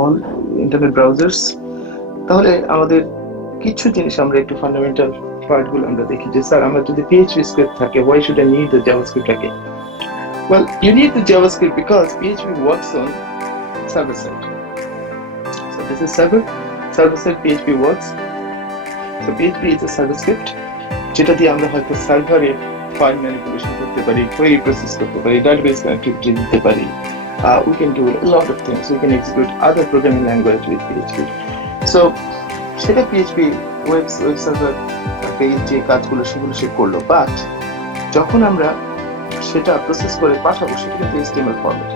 all internet browsers. তাহলে আমাদের কিছু জিনিস আমরা একটু ফান্ডামেন্টাল পার্টগুলো আমরা দেখি যে স্যার আমার যদি PHP script থাকে, why should I need the JavaScript again? Well, you need the JavaScript because PHP works on server side. So this is server side PHP works. So PHP is a server script যেটা দিয়ে আমরা হয়তো সার্ভারে file manipulation করতে পারি, query process করতে পারি, database connectivity দিতে পারি. We can do a lot of things. We can execute other programming language with PHP. So সেটা PHP ওয়েব সার্ভার পেজ যে কাজগুলো সেগুলো সে করলো, বাট যখন আমরা সেটা প্রসেস করে পাঠাবো সেটা কিন্তু HTML ফরম্যাট.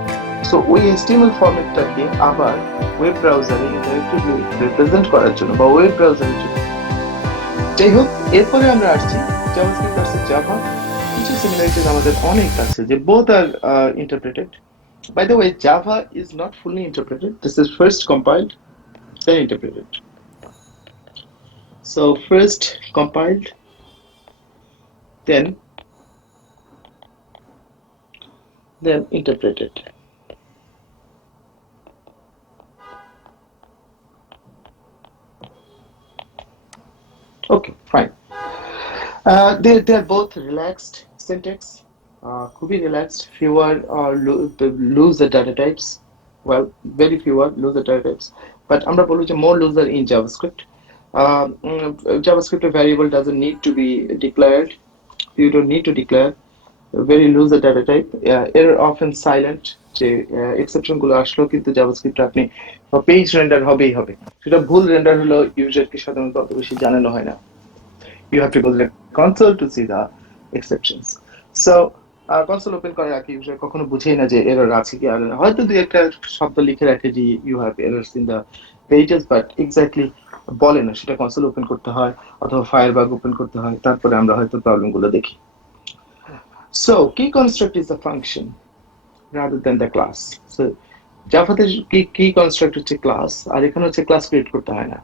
সো ওই HTML ফরম্যাটটাকে আবার ওয়েব ব্রাউজারে ইন্টারেক্টিভলি রিপ্রেজেন্ট করার জন্য বা ওয়েব ব্রাউজারের জন্য, যাই হোক, এরপরে আমরা আসছি JavaScript versus Java. কিছু সিমিলারিটিস আমাদের অনেক আছে যে both are interpreted. By the way, Java is not fully interpreted. This is first compiled, then interpreted. So first compiled, then interpreted. Okay, fine. They are both relaxed syntax. Could be relaxed. Fewer looser data types. Well, very fewer looser data types. But আমরা বলবো যে more looser in JavaScript. JavaScript a variable doesn't need to be declared. You don't need to declare. Very looser data type. Error often silent. যে exception গুলো আসলেও কিন্তু JavaScript আপনি page render হবেই হবে. সেটা ভুল রেন্ডার হলো ইউজারকে সাধারণত অত বেশি জানানো হয় না. You have to go to the console to see the exceptions. So console open করার আগে ইউজার কখনো বুঝেই না যে এরর আছে কি আর না. হয়তো দুই একটা শব্দ লিখে রাখে যে you have errors in the pages, but exactly বলে না. সেটা console open করতে হয় অথবা ফায়ারবাগ ওপেন করতে হয়, তারপরে আমরা হয়তো প্রবলেমগুলো দেখি. So key construct is a function rather than the class. So জাভাতে key construct হচ্ছে class, আর এখানে হচ্ছে class create করতে হয় না.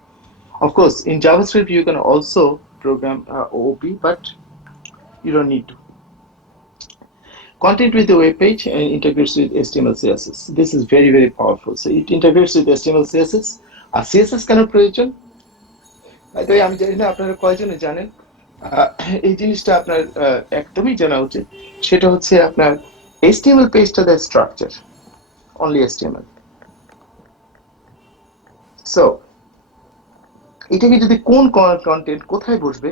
Of course, in JavaScript you can also program OOP, but you don't need to. Content with the web page and integrates with HTML CSS. This is very, very powerful. So it integrates with HTML CSS. R CSS কেন প্রয়োজন? তাই আমি জানি না আপনারা কয়জনে জানেন. এই জিনিসটা আপনার একদমই জানা উচিত. সেটা হচ্ছে আপনার HTML পেজটা the structure, only HTML. So এটাকে যদি কোন কন্টেন্ট কোথায় বসবে,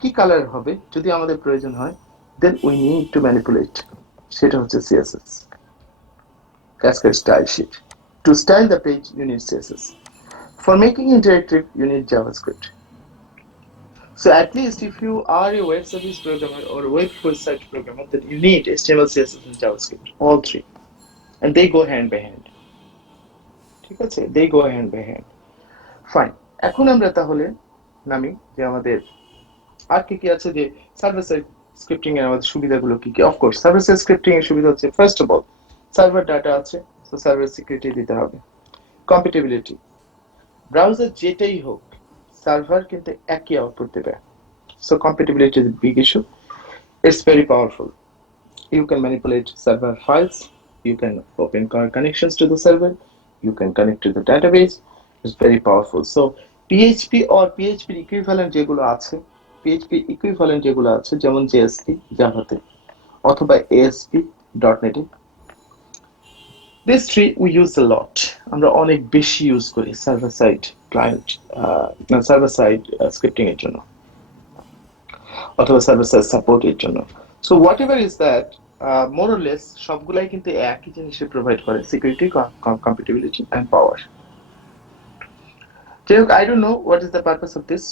কি কালার হবে যদি আমাদের প্রয়োজন হয়, then we need to manipulate. সেটা হচ্ছে CSS, Cascade Style Sheet. To style the page you need CSS. For making interactive you need JavaScript. So at least if you are a web service programmer or a web site programmer, then you need HTML, CSS and JavaScript, all three, and they go hand by hand. ঠিক আছে, they go hand by hand. Fine. এখন আমরা তাহলে নামি যে আমাদের আর কি কি আছে, যে সার্ভার সাইড স্ক্রিপ্টিং এর আমাদের সুবিধাগুলো কি কি. অফকোর্স সার্ভার সাইড স্ক্রিপ্টিং এর সুবিধা হচ্ছে first of all server data আছে, তো সার্ভার সিকিউরিটি দিতে হবে. কম্পিটিবিলিটি, ব্রাউজার যেটাই হোক সার্ভার কিন্তু একই আউটপুট দেবে. So compatibility is big issue. It's very powerful. You can manipulate server files, you can open connections to the server, you can connect to the database. It's very powerful. So PHP or PHP equivalent যেগুলো আছে, PHP equivalent যেগুলো আছে যেমন JSP জাভাতে অথবা ASP.NET, these three we use a lot. আমরা অনেক বেশি ইউজ করি server side client server side scripting এর জন্য অথবা সার্ভার সাইড সাপোর্ট এর জন্য. So whatever is that, more or less সবগুলাই কিন্তু একই জিনিসে প্রোভাইড করে, security, compatibility and power. I don't know what is the purpose of this.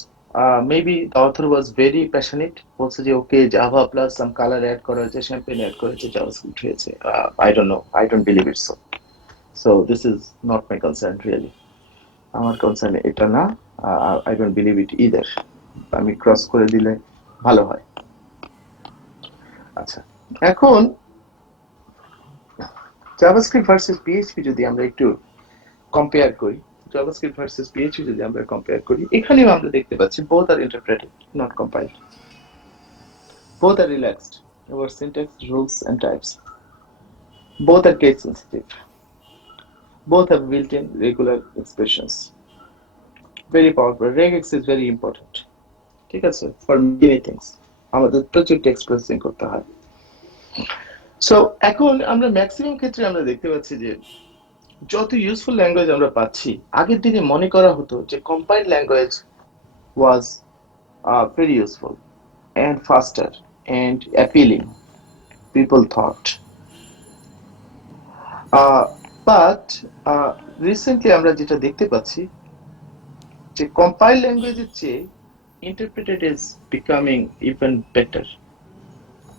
Maybe the author was very passionate. বলছে যে okay, Java plus some color add করা হয়েছে, champagne add করা হয়েছে, JavaScript হয়েছে. I don't know. I don't believe it so. So this is not my concern really. আমার concern এটা না. I don't believe it either. আমি ক্রস করে দিলে ভালো হয়. আচ্ছা, এখন JavaScript versus PHP যদি আমরা একটু কম্পেয়ার করি, JavaScript versus PHP যদি আমরা কম্পেয়ার করি, এখানেও আমরা দেখতে পাচ্ছি both are interpreted, not compiled. Both are relaxed about syntax, rules and types. Both are case sensitive. both have built-in regular expressions. Very powerful. regex is very important. ঠিক আছে, for many things আমাদের প্রচুর text processing করতে হয়। So এখন আমরা maximum ক্ষেত্রে আমরা দেখতে পাচ্ছি যে যত ইউজফুল ল্যাঙ্গুয়েজ আমরা পাচ্ছি, আগের দিনে মনে করা হতো যে compiled language was very useful and faster and appealing, people thought. But recently আমরা যেটা দেখতে পাচ্ছি যে compiled languageর চেয়ে interpreted is becoming even better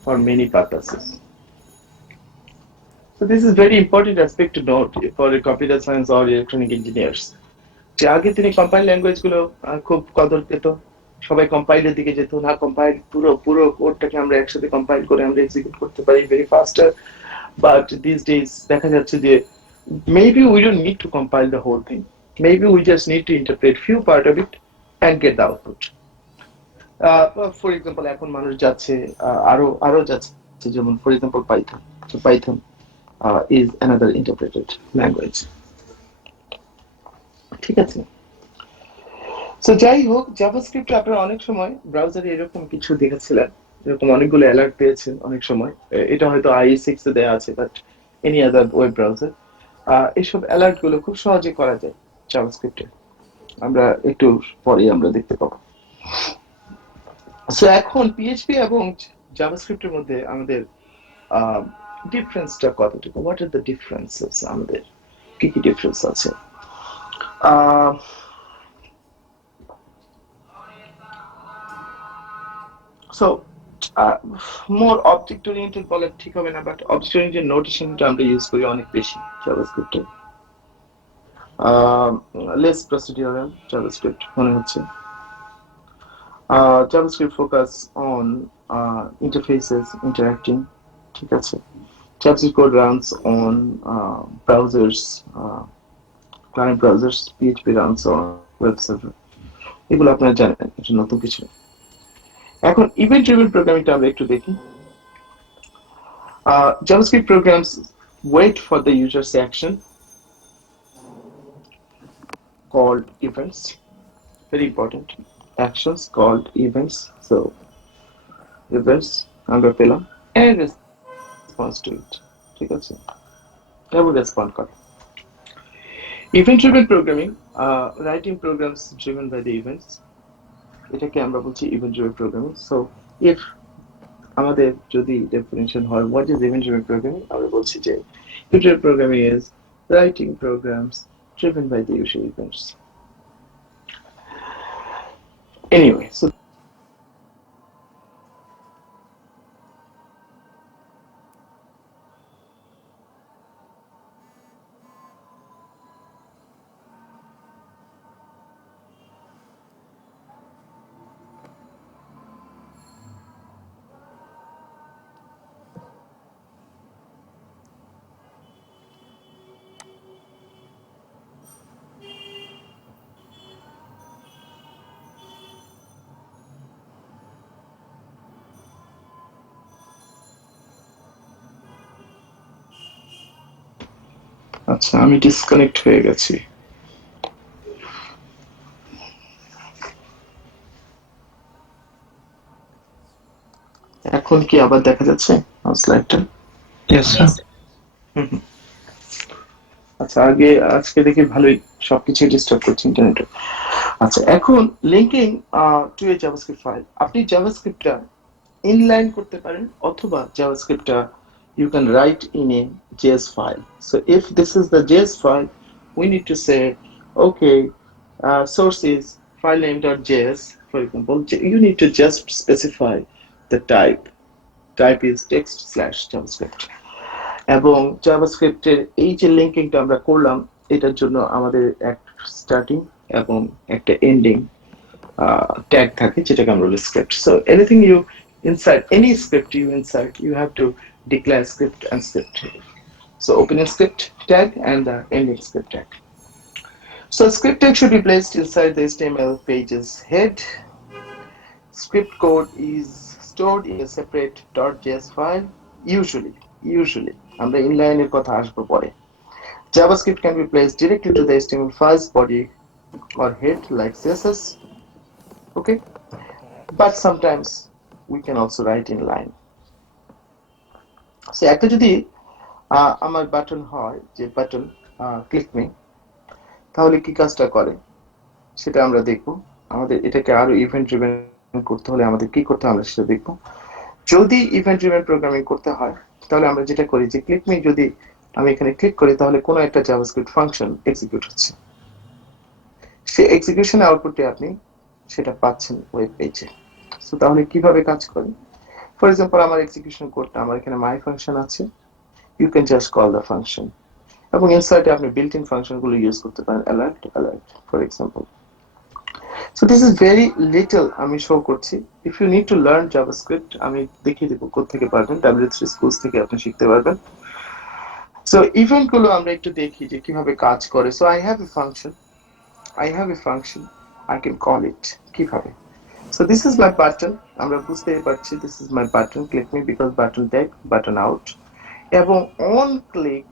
for many purposes. So this is very important aspect to note for computer science or electronic engineers. যে আগের দিনে compile language গুলো খুব কদর পেত, সবাই কম্পাইলের দিকে যেত না, কম্পাইল পুরো পুরো কোডটাকে আমরা একসাথে কম্পাইল করে আমরা এক্সিকিউট করতে পারি very faster. But these days দেখা যাচ্ছে যে maybe we don't need to compile the whole thing, maybe we just need to interpret few part of it and get the output. For example এখন মানুষ যাচ্ছে আরো আরো যাচ্ছে, যেমন for example Python. So Python is another interpreted language. ঠিক আছে। So যাই হোক, জাভাস্ক্রিপ্ট আপনারা অনেক সময় ব্রাউজারে এরকম কিছু দেখেছিলেন, এরকম অনেকগুলো অ্যালার্ট পেয়েছেন অনেক সময়। এটা হয়তো IE6 এ দেওয়া আছে, but any other web browser এইসব অ্যালার্ট গুলো খুব সহজে করা যায় জাভাস্ক্রিপ্টে। আমরা একটু পরে আমরা দেখতে পাবো। সো এখন পিএইচপি এবং জাভাস্ক্রিপ্টের মধ্যে আমাদের ডিফারেন্সটা কতটুকু? What are the differences? আমাদের কি কি ডিফারেন্স আছে? So more object oriented বলা ঠিক হবে না, বাট অবজেক্ট ওরিয়েন্টেড নোটেশনটা আমরা ইউজ করি অনেক বেশি জাভাস্ক্রিপ্টে। লেস প্রসিডিউরাল জাভাস্ক্রিপ্ট মনে হচ্ছে। JavaScript focus on interfaces interacting, ঠিক আছে। JavaScript code runs on browsers, client browsers. PHP runs on web server. এগুলো আপনারা জানেন, এটা নতুন কিছু। এখন ইভেন্ট ড্রিভেন প্রোগ্রামিংটা আমরা একটু দেখি। JavaScript programs wait for the user's action called events. Very important. Actions called events. So events আমরা পেলাম and response to it, ঠিক আছে, এবং রেসপন্ড করে। Event driven programming, writing programs driven by the events, এটাকে আমরা বলছি event driven programming. So if আমাদের যদি ডেফিনিশন হয় what is event driven programming, আমরা বলছি যে event driven programming is writing programs driven by the user events. Anyway, so আচ্ছা, আমি ডিসকানেক্ট হয়ে গেছি। এখন কি আবার দেখা যাচ্ছে স্লাইডটা? Yes, sir. আচ্ছা, আজকে দেখি ভালোই সবকিছু ডিস্টার্ব করছে ইন্টারনেটে। আচ্ছা, এখন লিঙ্কিং টু এ জাভাস্ক্রিপ্ট ফাইল, আপনি জাভাস্ক্রিপ্টটা ইনলাইন করতে পারেন অথবা জাভাস্ক্রিপ্টটা you can write in a JS file. So if this is the JS file, we need to say, okay, source is file name.js, for example. You need to just specify the type. Type is text/javascript. এবং জাভাস্ক্রিপ্টের এই যে লিঙ্কিংটা আমরা করলাম, এটার জন্য আমাদের একটা starting এবং একটা এন্ডিং ট্যাগ থাকে, যেটাকে আমরা বলি script. So anything you inside any script you insert, you have to declare script and script. So opening script tag and the ending script tag. So script tag should be placed inside the HTML page's head. Script code is stored in a separate .js file. Usually আমরা inline এর কথা আসবো পরে। JavaScript can be placed directly to the HTML files body or head like CSS. Okay, but sometimes we can also write in line. So একটা যদি আমার button হয় যে বাটন ক্লিক মি, তাহলে কি কাজটা করে সেটা আমরা দেখব। আমাদের এটাকে আরো ইভেন্ট ড্রিভেন করতে হলে আমাদের কি করতে হবে আমরা সেটা দেখব। যদি ইভেন্ট ড্রিভেন প্রোগ্রামিং করতে হয় তাহলে আমরা যেটা করি যে ক্লিক মি যদি আমি এখানে ক্লিক করি তাহলে কোনো একটা জাভাস্ক্রিপ্ট ফাংশন এক্সিকিউট হচ্ছে, সেই এক্সিকিউশন আউটপুটে আপনি সেটা পাচ্ছেন ওয়েব পেজে। সো তাহলে কিভাবে কাজ করে, ফর এক্সাম্পল আমার এক্সিকিউশন কোডটা আমার এখানে মাই ফাংশন আছে, you can just call the function এবং ইনসাইডে আপনি বিল্ট ইন ফাংশনগুলো ইউজ করতে পারেন, alert for example. So this is very little আমি শো করছি। If you need to learn JavaScript আমি দেখিয়ে দেবো কোত্থেকে পারবেন, W3 Schools থেকে আপনি শিখতে পারবেন। So ইভেন্ট গুলো আমরা একটু দেখি যে কিভাবে কাজ করে। So I have a function, I can call it কিভাবে। So this is my button, আমরা বুঝতেই পারছি this is my button, click me because button tag, button out, এবং on click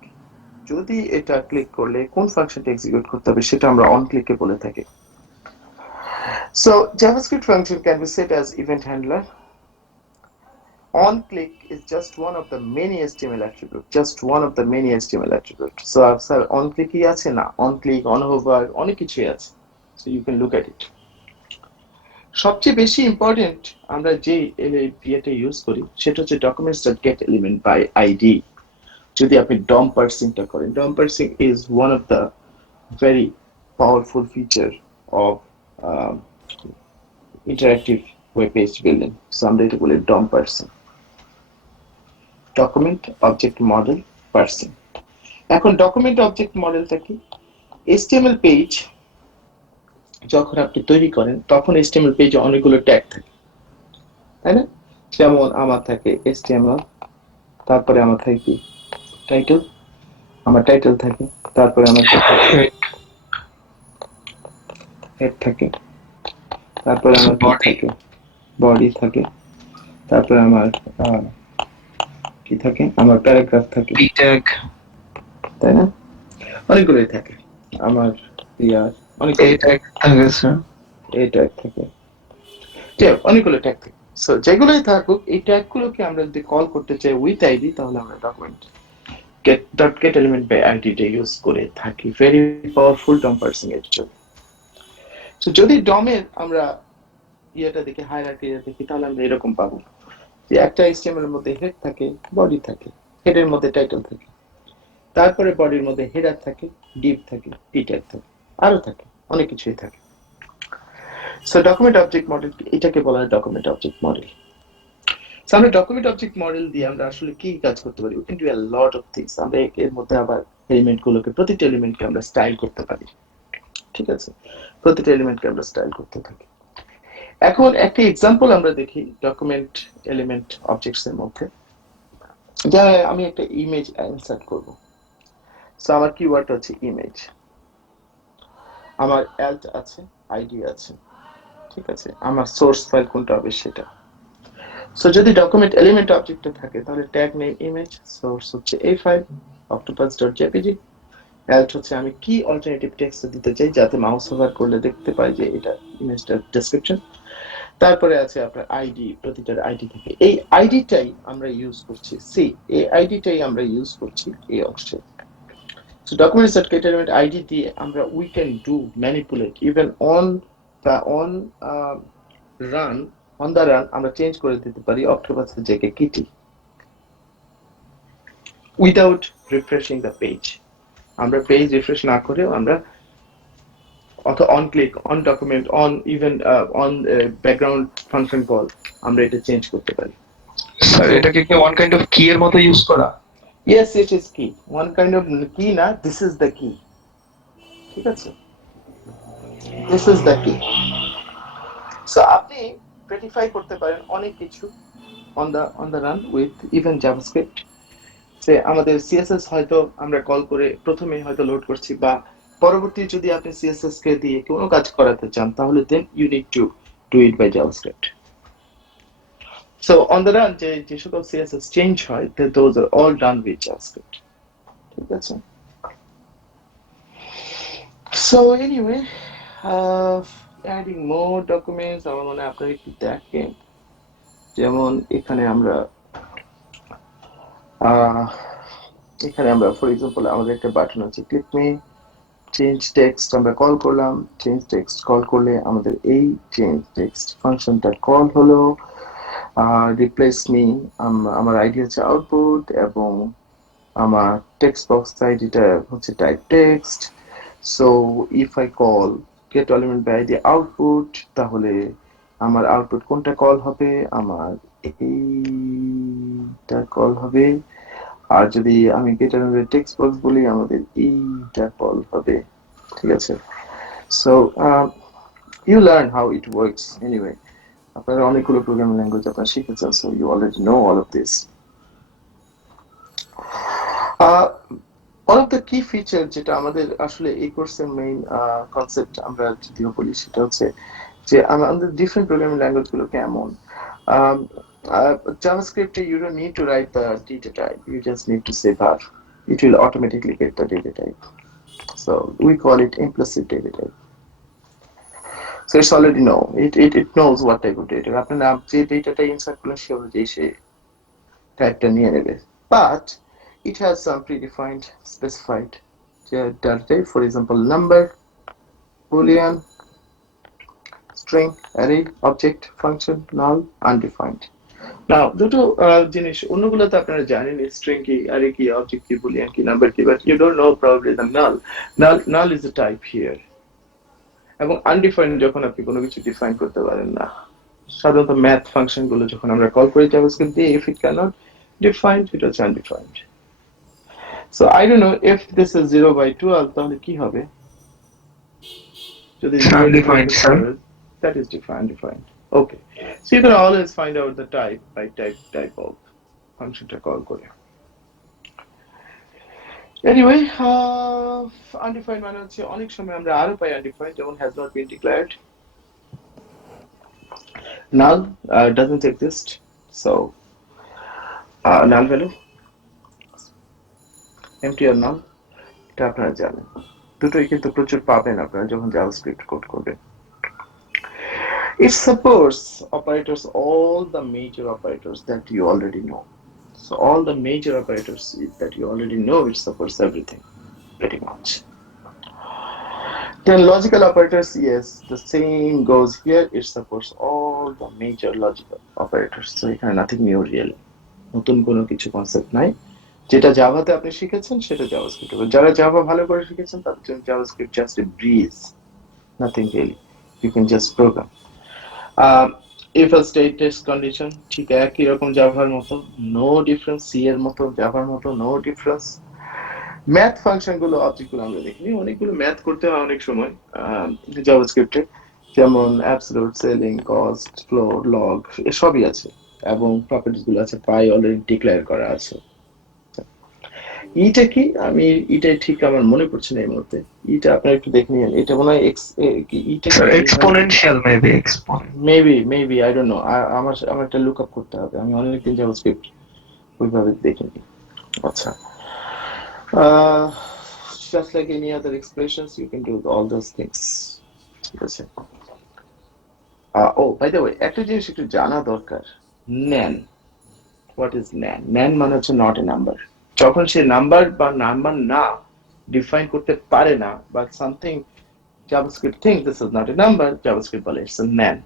যদি এটা ক্লিক করলে কোন ফাংশনটা এক্সিকিউট করতে হবে সেটা আমরা অন ক্লিকে বলে থাকি। So JavaScript function can be set as event handler. On click is just one of the many HTML attributes. Just one of the many HTML attributes. So sir, on click hi ache na, on click, on hover, onek kichhui ache. So you can look at it. সবচেয়ে বেশি important আমরা যে ইয়েটা use করি সেটা হচ্ছে documents.getElementById। যদি আপনি DOM parsingটা করেন, DOM parsing is one of the very powerful feature of interactive web page building. So আমরা এটা বলি DOM parsing, document object model parsing। এখন document object মডেলটা কি, HTML পেজ যখন আপনি তৈরি করেন তখন HTML পেজে অনেকগুলো ট্যাগ থাকে, তাই না? যেমন আমার থাকে HTML, তারপরে আমার থাকে কি টাইটেল, আমার টাইটেল থাকে, তারপরে আমার হেড থাকে, তারপরে আমার থাকে বডি থাকে, তারপরে আমার কি থাকে, আমার প্যারাগ্রাফ থাকে, তাই না? অনেকগুলোই থাকে, আমার অনেকগুলো ট্যাগ থাকে, অনেকগুলো ট্যাগ থাকে। সো যেগুলোই থাকুক এই ট্যাগগুলোকে আমরা যদি কল করতে চাই উইথ আইডি তাহলে আমরা ডকুমেন্ট getElementById টা ইউজ করে থাকি, ভেরি পাওয়ারফুল DOM parsing এর জন্য। সো যদি DOM এর আমরা ইয়েটা দেখি, হায়ারার্কিটা দেখি, তাহলে আমরা এরকম পাবো যে একটা HTML এর মধ্যে হেড থাকে, বডি থাকে, হেডের মধ্যে টাইটেল থাকে, তারপরে বডির মধ্যে হেডার থাকে, ডিভ থাকে, টিটার থাকে, আরো থাকে, অনেক কিছুই থাকে। সো ডকুমেন্ট অবজেক্ট মডেল এটাকে বলা হয় ডকুমেন্ট অবজেক্ট মডেল। সো আমরা ডকুমেন্ট অবজেক্ট মডেল দিয়ে আমরা আসলে কি কাজ করতে পারি, we can do a lot of things. আমরা এর মধ্যে আবার এলিমেন্ট গুলোকে, প্রতিটা এলিমেন্টকে আমরা স্টাইল করতে পারি, ঠিক আছে? প্রতিটা এলিমেন্টকে আমরা স্টাইল করতে থাকি। এখন একটা এক্সাম্পল আমরা দেখি ডকুমেন্ট এলিমেন্ট অবজেক্টস এর মধ্যে। যা আমি একটা ইমেজ ইনসার্ট করব। সো আমার কিওয়ার্ড হচ্ছে ইমেজ, আমার অ্যাল্ট আছে, আইডি আছে, ঠিক আছে? আমার সোর্স ফাইল কোনটা হবে সেটা। সো যদি ডকুমেন্ট এলিমেন্ট অবজেক্টটা থাকে তাহলে ট্যাগ নেম ইমেজ, সোর্স হচ্ছে এই ফাইল octopus.jpg, অ্যাল্ট হচ্ছে আমি কি অল্টারনেটিভ টেক্সট দিতে চাই যাতে মাউস ওভার করলে দেখতে পাই যে এটা ইমেজটার ডেসক্রিপশন। তারপরে আছে আপনার আইডি, প্রতিটার আইডি থাকে, এই আইডিটাই আমরা ইউজ করছি, এই আইডিটাই আমরা ইউজ করছি এই অংশে। So documents.getElementId দিয়ে আমরা we can do manipulate even on the run, on the run আমরা চেঞ্জ করে দিতে পারি octopus-এর জায়গায় kitty without refreshing the page। আমরা পেজ রিফ্রেশ না করে আমরা on click, on document, on even on background function call আমরা এটা চেঞ্জ করতে পারি। স্যার এটাকে কি ওয়ান কাইন্ড অফ কি এর মতো ইউজ করা? Yes, it is key. One kind of key না, this is the key, ঠিক আছে? This is the key. So আপনি prettify করতে পারেন অনেক কিছু on the run with even JavaScript। সে আমাদের CSS হয়তো আমরা কল করে প্রথমে হয়তো লোড করছি, বা পরবর্তী যদি আপনি CSS কে দিয়ে কোনো কাজ করাতে চান তাহলে then you need to do it by JavaScript। So on the run যে সকল CSS চেঞ্জ হয় those are all done with JavaScript, ঠিক আছে? So anyway, adding more documents আমার মনে হয় আপনারা একটু দেখেন, যেমন এখানে আমরা আহ, ফর এক্সাম্পল আমাদের একটা বাটন আছে ক্লিক মি চেঞ্জ টেক্সট, আমরা কল করলাম, চেঞ্জ টেক্সট কল করলে আমাদের এই চেঞ্জ টেক্সট ফাংশনটা কল হলো। রিপ্লেস মি, আমার আইডি হচ্ছে আউটপুট এবং আমার টেক্সট বক্স আইডিটা হচ্ছে type text. So if I call get element by the output, তাহলে আমার আউটপুট কোনটা কল হবে, আমার এইটা কল হবে। আর যদি আমি গেট এলিমেন্ট টেক্সট বক্স বলি আমাদের এইটা কল হবে। ঠিক আছে, so you learn how it works anyway. আপনারা অনেকগুলো প্রোগ্রামিং ল্যাঙ্গুয়েজ আপনারা শিখেছেন, so you already know all of this. one of the key feature যেটা আমাদের আসলে এই কোর্সের মেইন কনসেপ্ট আমরা যদিও বলি, সেটা হচ্ছে যে আমাদের ডিফারেন্ট প্রোগ্রামিং ল্যাঙ্গুয়েজ গুলো কেমন। JavaScript you don't need to write the data type, you just need to say var, it will automatically get the data type, so we call it implicit data type. So it's already know, it knows what type of data আপনার নাম যে ডেটাটা insert করলেন সে অনুযায়ী সে টাইপটা নিয়ে নেবে, but it has some predefined specified data type, for example number, boolean, string, array, object, function, null, undefined. Now দুটো জিনিস অন্যগুলোতে আপনারা জানেন string কি, array কি, object কি, boolean কি, number কি, but you don't know probably the null is a type here. এবং undefined যখন আপনি কোনো কিছু ডিফাইন করতে পারেন না, সাধারণত ম্যাথ ফাংশন গুলো যখন আমরা কল করি জাভাস্ক্রিপ্ট দিয়ে, if it cannot define it হচ্ছে undefined. So I don't know if this is 0 by 12 তাহলে কি হবে যদি 0 define undefined, করতে sir. পারে, that is undefined. Okay, so you can always find out the type by type of ফাংশনটা call করে। Anyway, undefined মানে হচ্ছে অনেক সময় আমরা আরো পাই undefined, যেমন has not been declared, null doesn't exist, so null value, empty or null, এটা আপনারা জানেন। দুটোই কিন্তু প্রচুর পাবেন আপনারা যখন জাভাস্ক্রিপ্ট কোড করবেন। It supports operators, all the major operators that you already know. So all the major operators that you already know, it supports everything pretty much. Then logical operators, yes, the same goes here. It supports all the major logical operators. So এখানে nothing new really. নতুন কোনো কিছু concept নাই, যেটা জাভাতে আপনি শিখেছেন সেটা জাভাস্ক্রিপ্ট। যারা জাভা ভালো করে শিখেছেন তাদের জন্য JavaScript just a bridge, nothing really, you can just program. If else statement condition ঠিক একই রকম জাভার মতো, নো ডিফারেন্স, সি এর মতো জাভার মতো নো ডিফারেন্স। ম্যাথ ফাংশন গুলো অবজেক্ট গুলো আমরা দেখিনি, অনেকগুলো ম্যাথ করতে হয় অনেক সময় জাভাস্ক্রিপ্টে, যেমন absolute, selling, cost, floor, log এসবই আছে, এবং প্রপার্টিজ গুলো আছে, পাই অলরেডি ডিক্লেয়ার করা আছে। ইটা কি আমি ইটা ঠিক আমার মনে পড়ছে না এই মুহূর্তে, ইটা আপনারা একটু দেখে নিন, এটা মনে হয় x eta Sir, exponential, maybe exponent. Maybe I don't know, আমার একটা লুক আপ করতে হবে, আমি অনেকদিন জাভাস্ক্রিপ্ট ওইভাবে দেখিনি। আচ্ছা, just like any other expressions you can do all those things, ঠিক আছে। ও বাই দ্য ওয়ে একটা জিনিস একটু জানা দরকার, নেন, হোয়াট ইজ নেন? নেন মানে হচ্ছে নট এ নাম্বার। যখন সে নাম্বার বা নাম্বার না ডিফাইন করতে পারে না, বা something JavaScript thinks this is not a number, JavaScript বলে it's a nan.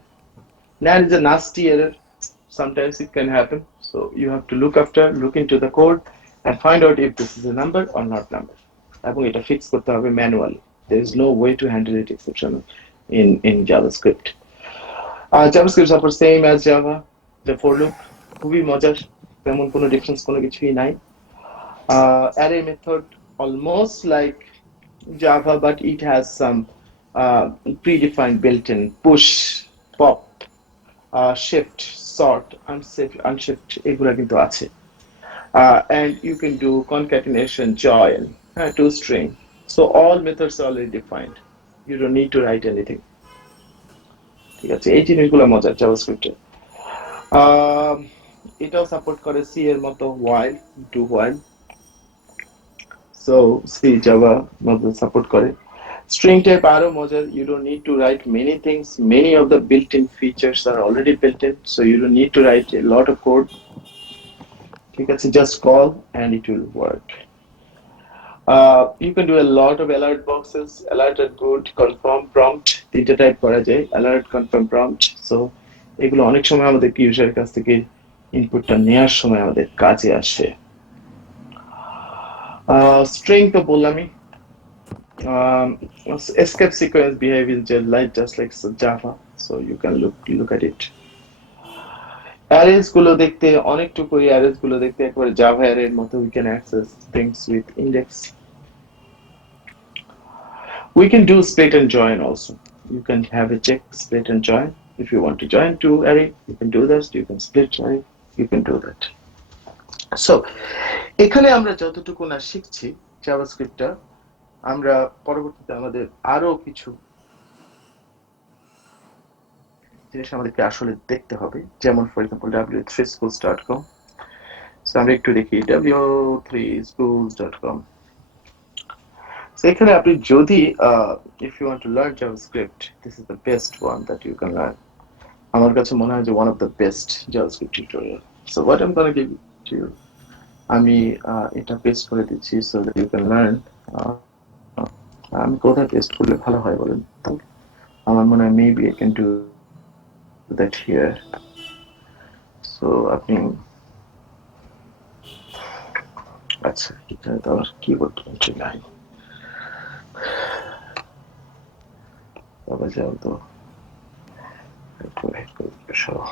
Nan is a nasty error. Sometimes it can happen. So you have to look into the code and find out if this is a number or not number. এবং এটা fix করতে হবে manually. There is no way to handle it exception in JavaScript. JavaScript supports same as Java. The for loop খুবই মজার, তেমন কোনো difference কোনো কিছুই নাই। Array method almost like Java, but it has some predefined built-in push, pop, shift, sort, unshift এগুলা কিন্তু আছে। And you can do concatenation, join, toString. So all methods are already defined. You don't need to write anything. ঠিক আছে, এই জিনিসগুলো মজার জাভাস্ক্রিপ্টে। এটাও support করে সি এর মতো while, do while. So C Java মধ্যে সাপোর্ট করে। String type আরো মজার, you don't need to write many things, many of the built-in features are already built in, so you don't need to write a lot of code. ঠিক আছে, just call and it will work. You can do a lot of alert boxes, alert and good, confirm prompt, তিনটা type করা যায়, alert, confirm, prompt. So এগুলো অনেক সময় আমাদের ইউজারের কাছ থেকে ইনপুটটা নেওয়ার সময় আমাদের কাজে আসে। স্ট্রিং তো বললামই। Escape sequence behaves just like Java, so you can look at it. Arrays গুলো দেখতে অনেকটুকু, arrays গুলো দেখতে একবারে জাভা অ্যারের মতো, we can access things with index. We can do split and join also. You can have a check split and join. If you want to join two array, you can do this. You can split join, you can do that. So এখানে আমরা যতটুকু না শিখছি জাভাস্ক্রিপ্টটা, আমরা পরবর্তীতে আমাদের আরো কিছু জিনিস আমাদেরকে আসলে দেখতে হবে, যেমন ফর এক্সাম্পল w3schools.com। সো আমরা একটু দেখি w3schools.com। সো এখানে আপনি যদি if you want to learn JavaScript, this is the best one that you can learn. আমার কাছে মনে হয় যে one of the best JavaScript tutorial. So what I'm going to give to you, আমি এটা পেস্ট করে দিচ্ছি so that you can learn. আমি কোথায় পেস্ট করলে ভালো হয় বলেন তো? আমার মনে হয় maybe I can do that here. So আপনি আচ্ছা, এখানে তো আমার কিবোর্ড এন্ট্রি নাই, তবে যাও তো সহ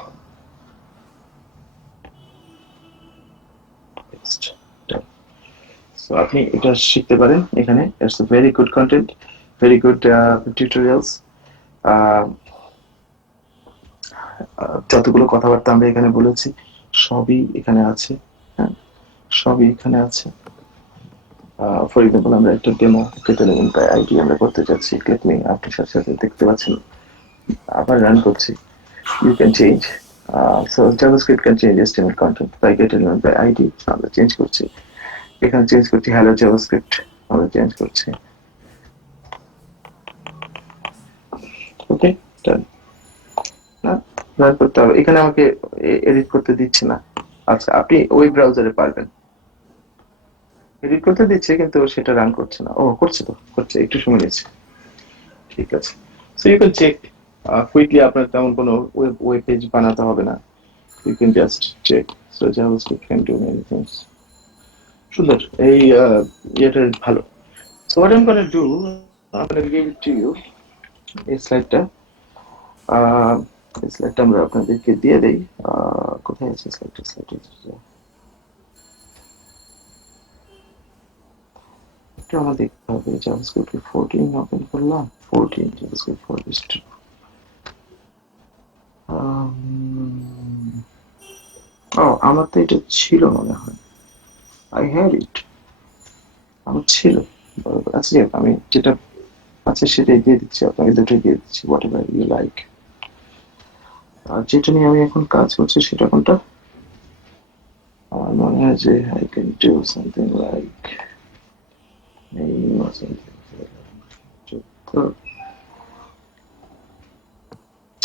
So আপনি এটা শিখতে পারেন এখানে। It's a very good content, very good tutorials. যতগুলো কথাবার্তা আমরা এখানে বলেছি সবই এখানে আছে, হ্যাঁ, সবই এখানে আছে। ফর এক্সাম্পল আমরা একটা ডেমো কেটে নেবেন তাই আইডি আমরা করতে যাচ্ছি, ক্লিক মি, আপনি সাথে সাথে দেখতে পাচ্ছেন আবার রান করছি। You can change, so JavaScript can change HTML content by getting element by ID, আমরা চেঞ্জ করছি, এখানে চেঞ্জ করছি hello JavaScript, আমরা চেঞ্জ করছি। ওকে, ডান। না, রান করতে হবে, এখানে আমাকে এডিট করতে দিচ্ছে না। আচ্ছা, আপনি ওয়েব ব্রাউজারে পারবেন, এডিট করতে দিচ্ছে কিন্তু সেটা রান করছে না। ও করছে, তো করছে, একটু সময় নিচ্ছে, ঠিক আছে। So you can check quickly, আপনার তেমন কোনো ওয়েব পেজ বানাতে হবে না, you can just check. So JavaScript can do many things. সুন্দর, এই এটা ভালো। So what I'm going to do, I'm going to give it to you, এই স্লাইডটা। এই স্লাইডটা আমরা আপনাদেরকে দিয়ে দেই। কোথায় আছে স্লাইডটা? একটু আমার দেখতে হবে JavaScript 14 ওপেন করলাম, 14 JavaScript 4 আমার তো এটা ছিল মনে হয়, I had it, আমার ছিল। আচ্ছা, আমি যেটা আছে সেটাই দিয়ে দিচ্ছি আপনাকে, দুটোই দিয়ে দিচ্ছি, হোয়াট এভার ইউ লাইক। আর যেটা নিয়ে আমি এখন কাজ করছি সেটা কোনটা? আমার মনে হয় যে I can do something like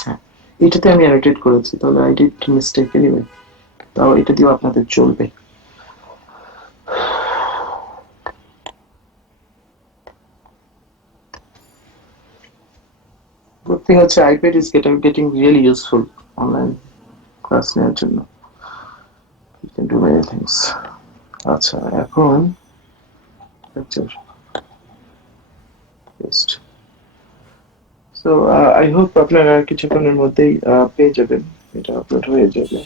হ্যাঁ, এটাতে আমি অ্যানোটেট করেছি, তাহলে I did mistake anyway, তাও এটা দিয়েও আপনাদের চলবে। Good thing হচ্ছে iPad is getting really useful online class নেওয়ার জন্য, you can do many things. আচ্ছা, এখন lecture paste. So I hope আপনারা কিছুক্ষণের মধ্যেই পেয়ে যাবেন, এটা আপলোড হয়ে যাবে।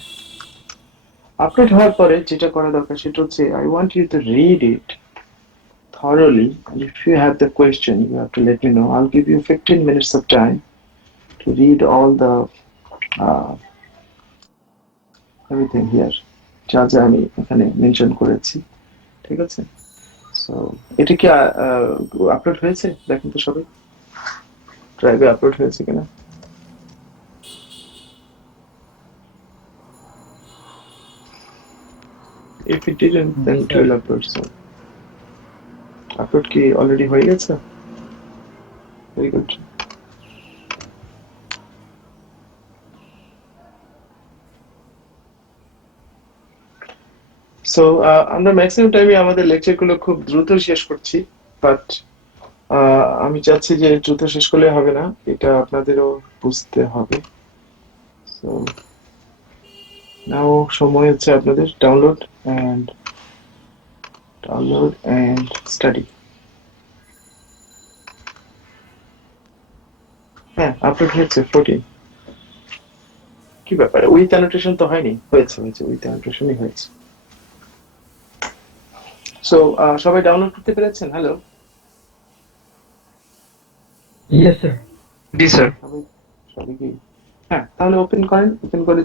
আপলোড হওয়ার পরে যেটা করা দরকার সেটা হচ্ছে I want you to read it thoroughly, and if you have the question you have to let me know. I'll give you 15 minutes of time to read all the everything here, যা যা আমি এখানে mention করেছি, ঠিক আছে। So এটা কি upload হয়েছে দেখেন তো সবাই, ড্রাইভে আপলোড হয়েছে কিনা। If it didn't, then it will upload soon. Upload কি অলরেডি হয়ে গেছে? Very good. সো আমরা ম্যাক্সিমাম টাইমে আমাদের লেকচারগুলো খুব দ্রুত শেষ করছি, বাট আমি চাচ্ছি যে দ্রুত শেষ করলে হবে না, এটা আপনাদেরও বুঝতে হবে। সো নাও সময় হচ্ছে আপনাদের ডাউনলোড অ্যান্ড স্টাডি। হ্যাঁ, আপলোড হয়েছে 14। কি ব্যাপারে, উইথ অ্যানোটেশন তো হয়নি? হয়েছে, উইথ অ্যানোটেশনই হয়েছে। সো সবাই ডাউনলোড করতে পেরেছেন? Hello, Yes, sir. জি স্যার। সবাই সবাই কি? হ্যাঁ, তাহলে ওপেন করেন, ওপেন করে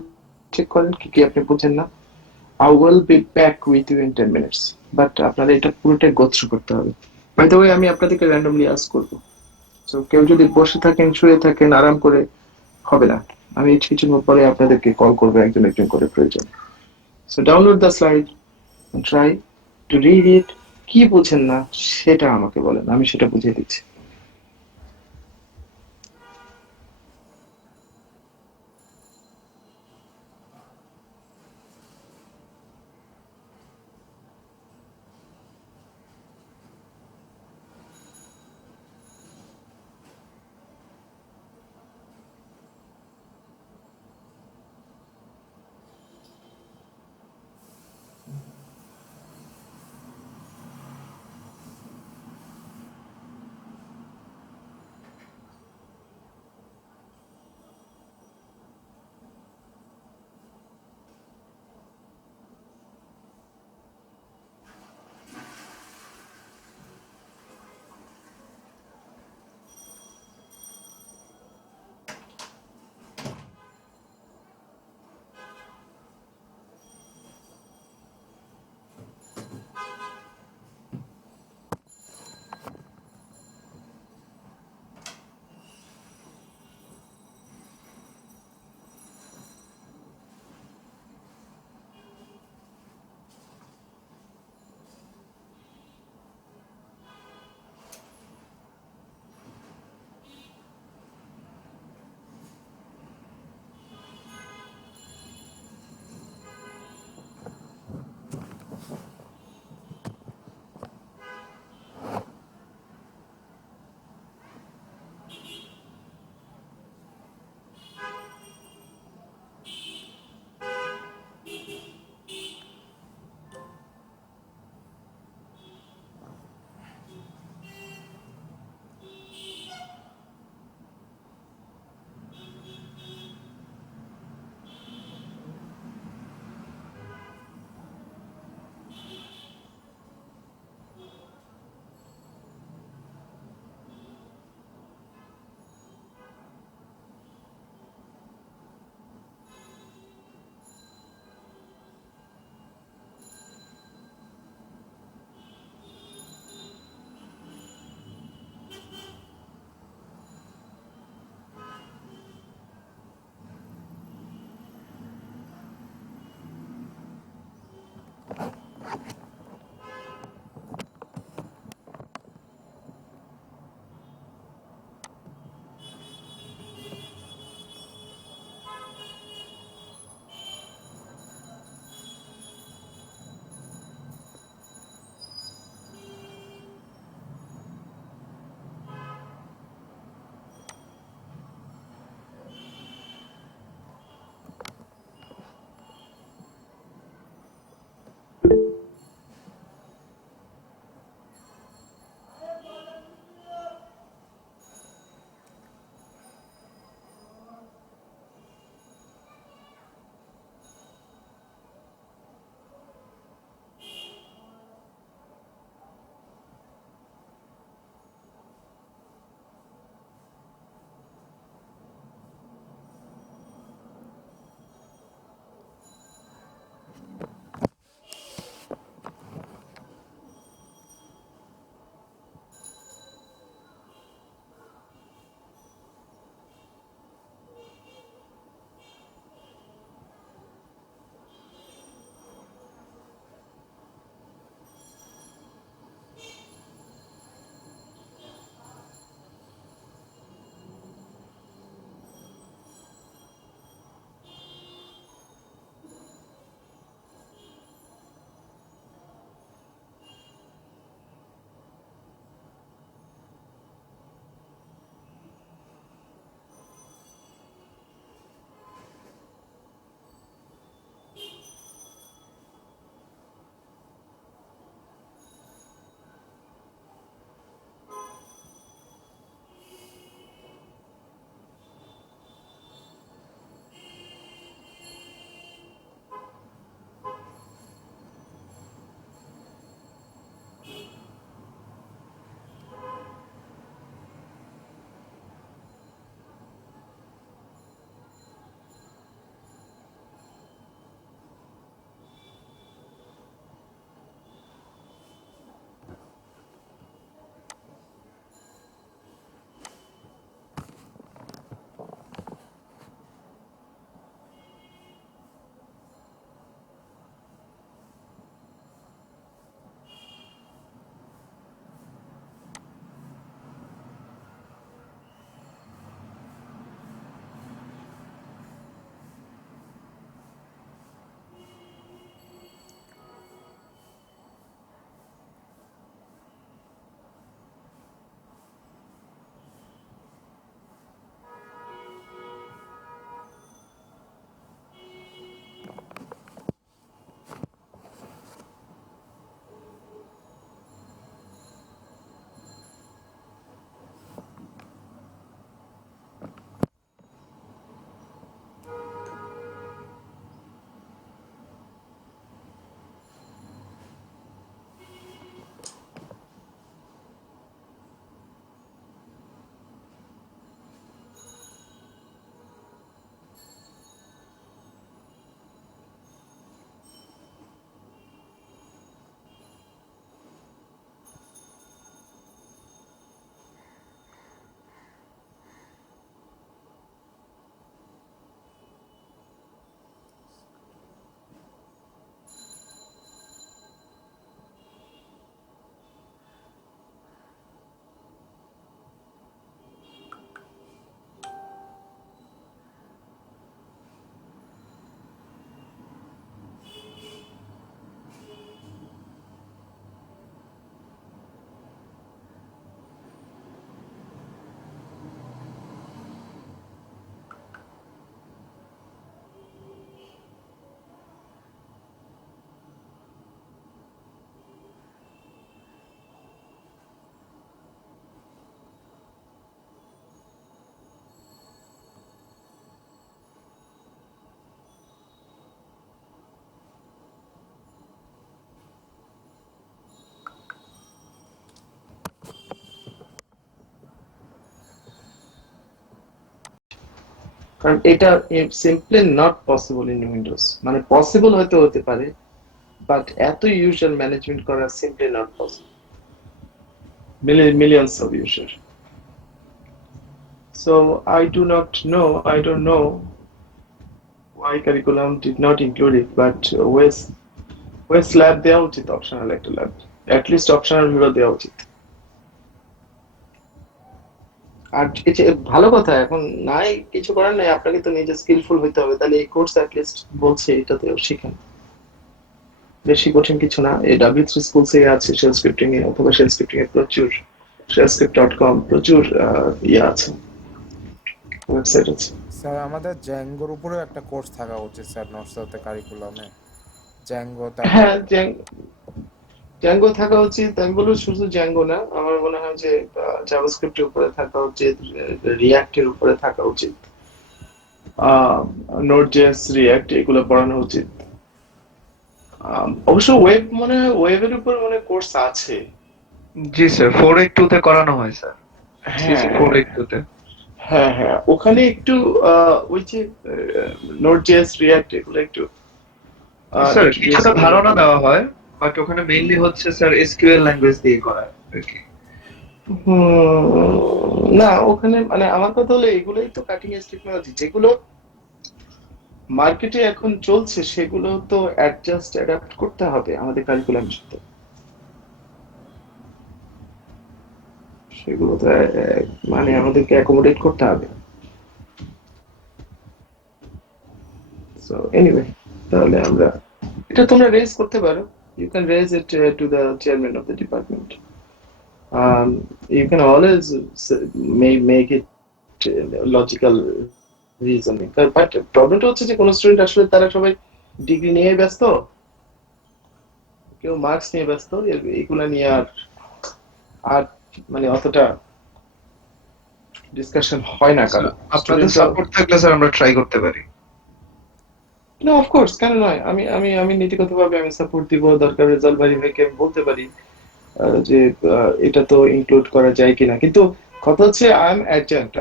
চেক করেন কি কি আপনি বুঝেন না। I will be back with you in 10 minutes. But আপনাদের এটা পুরোটাই গো থ্রু করতে হবে। বাই দ্য ওয়ে, আমি আপনাদেরকে র্যান্ডমলি আস্ক করবো। সো কেউ যদি বসে থাকেন, শুয়ে থাকেন, আরাম করে, হবে না। আমি কিছু পরে আপনাদেরকে কল করবো একজন একজন করে প্রয়োজন। So download the slide, try to read it. কি বুঝেন না সেটা আমাকে বলেন, আমি সেটা বুঝিয়ে দিচ্ছি। কারণ এটা simply not possible in Windows, মানে পসিবল হয়তো হতে পারে, বাট এত ইউজার ম্যানেজমেন্ট করা simply not possible, millions of users. So I don't know why curriculum did not include it, but ways lab দেওয়া উচিত, অপশনাল একটা ল্যাব, অ্যাটলিস্ট অপশনাল গুলো দেওয়া উচিত। আর এই যে ভালো কথা, এখন নাই কিছু করার নাই, আপনাকে তো নিজে স্কিলফুল হইতে হবে, তাহলে এই কোর্স অ্যাটলিস্ট বলছে এটাতেও শিখেন, বেশি কঠিন কিছু না। এই W3 স্কুলস এ আছে শেল স্ক্রিপ্টিং এ, অথবা শেল স্ক্রিপ্টিং এ প্রচুর shellscript.com প্রচুর ইয়ে আছে, ওয়েবসাইট আছে। স্যার আমাদের জ্যাঙ্গোর উপরেও একটা কোর্স থাকা উচিত স্যার, নর্থ সাউথের কারিকুলামে। জ্যাঙ্গো, তারপর হ্যাঁ, জ্যাঙ্গো থাকা উচিত। আমি বলবো শুধু জ্যাঙ্গো না, আমার মনে হয় যে জাভাস্ক্রিপ্টের উপরে থাকা উচিত, রিয়াক্টের উপরে থাকা উচিত, নোড জেএস, রিয়াক্ট এগুলো পড়ানো উচিত। অবশ্য ওয়েব মনে হয় ওয়েবের উপর মনে কোর্স আছে। জি স্যার, 482 তে করানো হয় স্যার, সিসি হ্যাঁ 482 তে। হ্যাঁ হ্যাঁ, ওখানে একটু ওই যে নোড জেএস, রিয়াক্ট এগুলো একটু স্যার ইন্ট্রোডিউস কিছুটা করলে ধারণা ভালো। দেওয়া হয়, বাট ওখানে মেইনলি হচ্ছে স্যার এসকিউএল ল্যাঙ্গুয়েজ দিয়ে করা আর কি। না ওখানে মানে আমার কথা হলো এগুলোই তো কাটিং এজ টেকনোলজি, যেগুলো মার্কেটে এখন চলছে সেগুলো তো অ্যাডাপ্ট করতে হবে আমাদের কারিকুলামের সাথে, সেগুলো তো মানে আমাদেরকে অ্যাকোমোডেট করতে হবে। সো এনিওয়ে, তাহলে আমরা এটা তোমরা রেজ করতে পারো, you can raise it to the chairman of the department. You can always make it logical reasoning, but প্রবলেমটা হচ্ছে যে কোনো স্টুডেন্ট আসলে তারা সবাই ডিগ্রি নিয়ে ব্যস্ত, কেউ মার্কস নিয়ে ব্যস্ত, এগুলা নিয়ে আর আর মানে অতটা ডিসকাশন হয় না কারো আপনাদের স্টুডেন্টরা। সাপোর্ট থাকলে স্যার আমরা ট্রাই করতে পারি। না অফকোর্স, কেন নয়, আমি নীতিগতভাবে আমি সাপোর্ট দিব, দরকার রেজাল্ট ভেরিফাইকে আমি বলতে পারি যে এটা তো ইনক্লুড করা যায় কিনা, কিন্তু কথা হচ্ছে আই এম অ্যাডজান্ট,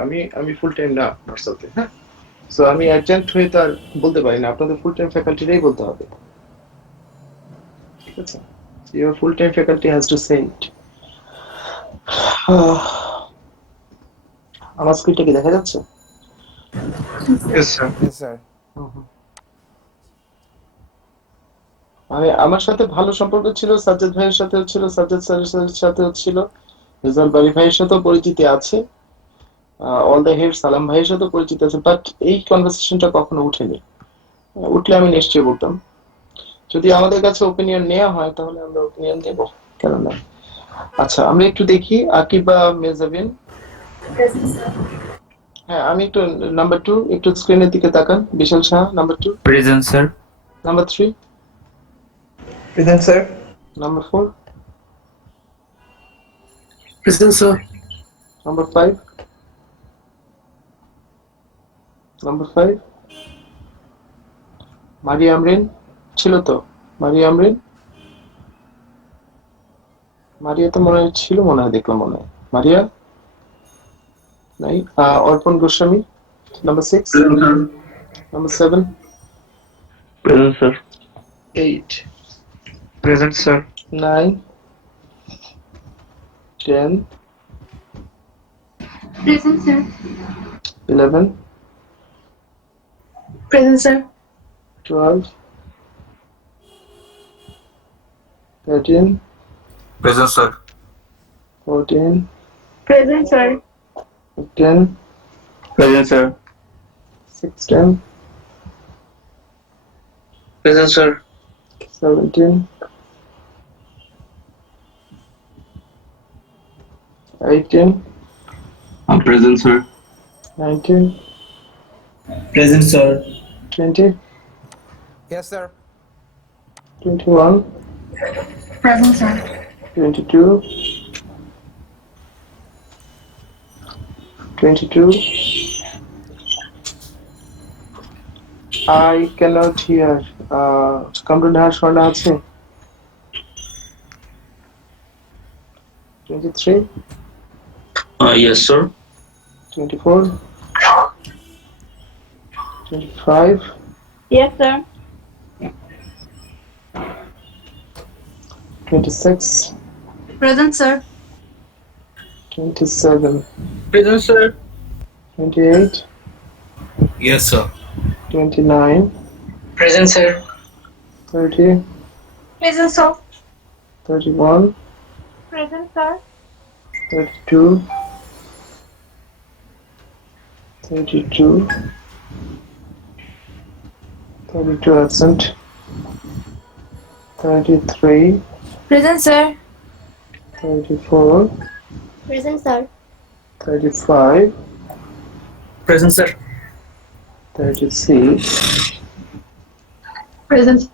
আমি ফুল টাইম না নর্সাতে, হ্যাঁ। সো আমি অ্যাডজান্ট হয়ে তো আর বলতে পারি না, আপনাদের ফুল টাইম ফ্যাকাল্টিরাই বলতে হবে, ঠিক আছে? Your full time faculty has to say it. আমার স্ক্রিনটা কি দেখা যাচ্ছে? Yes sir. Yes sir. মানে আমার সাথে ভালো সম্পর্ক ছিল, সাজ্জাদ ভাইয়ের সাথেও ছিল, সাজ্জাদ স্যারের সাথেও ছিল, রেজাল্ট বারি ভাইয়ের সাথেও পরিচিতি আছে, অল দ্য হেড সালাম ভাইয়ের সাথেও পরিচিত আছে, বাট এই কনভারসেশনটা কখনো উঠেনি। উঠলে আমি নিশ্চয়ই বলতাম। যদি আমাদের কাছে ওপিনিয়ন নেওয়া হয় তাহলে আমরা ওপিনিয়ন দেব, কেন না। আচ্ছা, আমরা একটু দেখি আকিব বা মেজাবিন। হ্যাঁ, আমি একটু নাম্বার 2 একটু স্ক্রিনের দিকে তাকান, Bishal Shah number 2, Present, sir. Number 3, Present, sir. Number 4, Present, sir. Number 5, number 5, Maria Amrin ছিল তো? মারিয়া আমরিন, মারিয়া তো মনে হয় ছিল, মনে হয় দেখলাম, মনে হয় মারিয়া নাই। অর্পণ Goswami number 6, Present, sir. Number 7, Present, sir. 8, present sir. 9, 10, Present, sir. 11, Present, sir. 12, 13, Present, sir. 14, Present, sir. 15, Present, sir. 16, Present, sir. 17, 18, I'm present, sir. 19, Present, sir. 20, yes sir. 21, Present, sir. 22, 22. I cannot hear. Kamrun Swarna আছে? 23, Yes, sir. 24, 25, Yes, sir. 26, Present, sir. 27, Present, sir. 28, Yes, sir. 29, Present, sir. 30, Present, sir. 31, Present, sir. 32, 32, 32 absent, 33, Present, sir. 34, Present, sir. 35, Present, sir. 36, Present.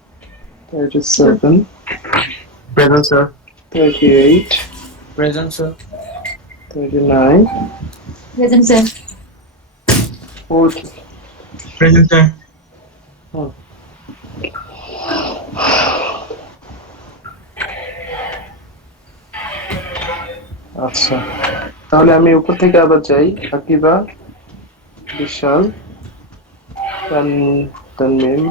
37, Present, sir. 38, Present, sir. 39, Present, sir. 40. Present, sir. হুম। আচ্ছা, তাহলে আমি উপর থেকে আবার যাই। আকিবা, বিশাল, তানমিম,